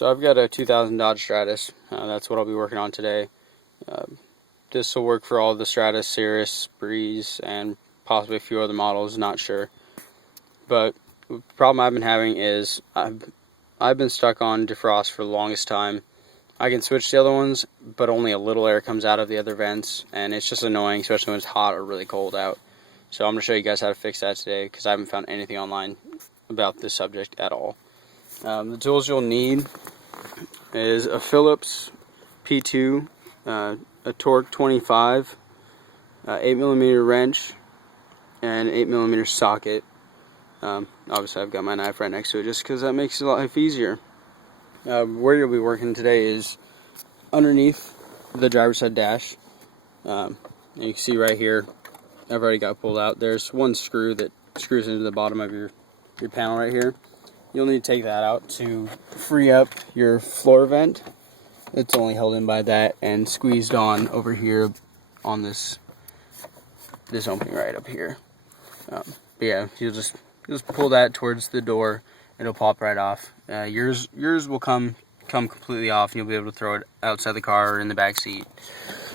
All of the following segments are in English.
So I've got a 2000 Dodge Stratus. That's what I'll be working on today. This will work for all the Stratus, Cirrus, Breeze, and possibly a few other models, not sure. But the problem I've been having is I've been stuck on defrost for the longest time. I can switch to the other ones, but only a little air comes out of the other vents, and it's just annoying, especially when it's hot or really cold out. So I'm going to show you guys how to fix that today, because I haven't found anything online about this subject at all. The tools you'll need is a Phillips P2, a Torque 25, 8mm wrench, and an 8mm socket. Obviously I've got my knife right next to it just because that makes life easier. Where you'll be working today is underneath the driver's side dash. You can see right here, I've already got pulled out. There's one screw that screws into the bottom of your panel right here. You'll need to take that out to free up your floor vent. It's only held in by that and squeezed on over here on this opening right up here. But yeah, you'll just pull that towards the door. It'll pop right off. Yours will come completely off, and you'll be able to throw it outside the car or in the back seat,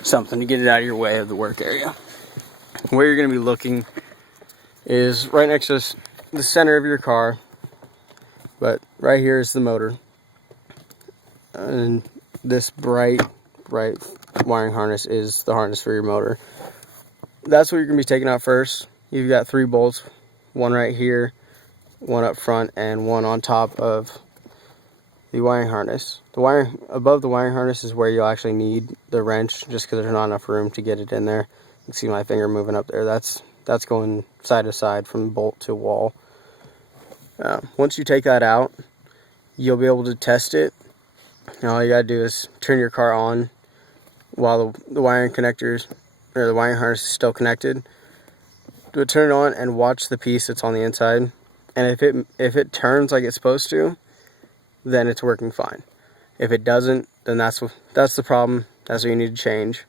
something to get it out of your way of the work area. Where you're going to be looking is right next to the center of your car, but right here is the motor, and this bright wiring harness is the harness for your motor. That's what you're going to be taking out first. You've got 3 bolts, one right here, one up front, and one on top of the wiring harness. The wiring above the wiring harness is where you'll actually need the wrench, just because there's not enough room to get it in there. You can see my finger moving up there. That's going side to side from bolt to wall. Once you take that out, you'll be able to test it. And all you gotta do is turn your car on while the wiring connectors or the wiring harness is still connected. Turn it on and watch the piece that's on the inside. And if it turns like it's supposed to, then it's working fine. If it doesn't, then that's the problem. That's what you need to change.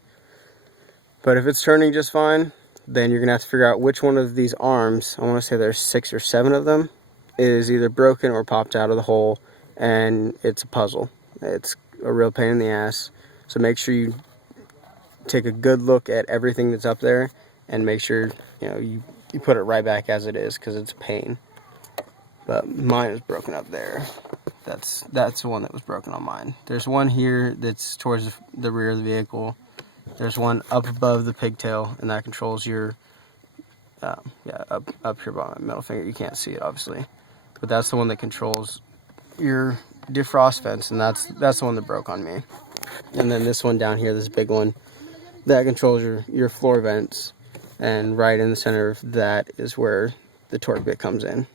But if it's turning just fine, then you're gonna have to figure out which one of these arms, I want to say there's 6 or 7 of them, is either broken or popped out of the hole, and it's a puzzle. It's a real pain in the ass. So make sure you take a good look at everything that's up there and make sure you put it right back as it is, because it's a pain. But mine is broken up there. That's the one that was broken on mine. There's one here that's towards the rear of the vehicle. There's one up above the pigtail, and that controls your up here by my middle finger. You can't see it obviously, but that's the one that controls your defrost vents, and that's the one that broke on me. And then this one down here, this big one, that controls your floor vents, and right in the center of that is where the torque bit comes in.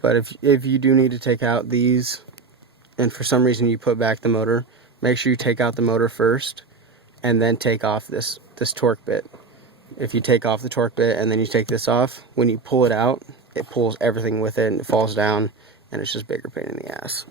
But if you do need to take out these, and for some reason you put back the motor, make sure you take out the motor first, and then take off this torque bit. If you take off the torque bit and then you take this off, when you pull it out, it pulls everything with it and it falls down, and it's just a bigger pain in the ass.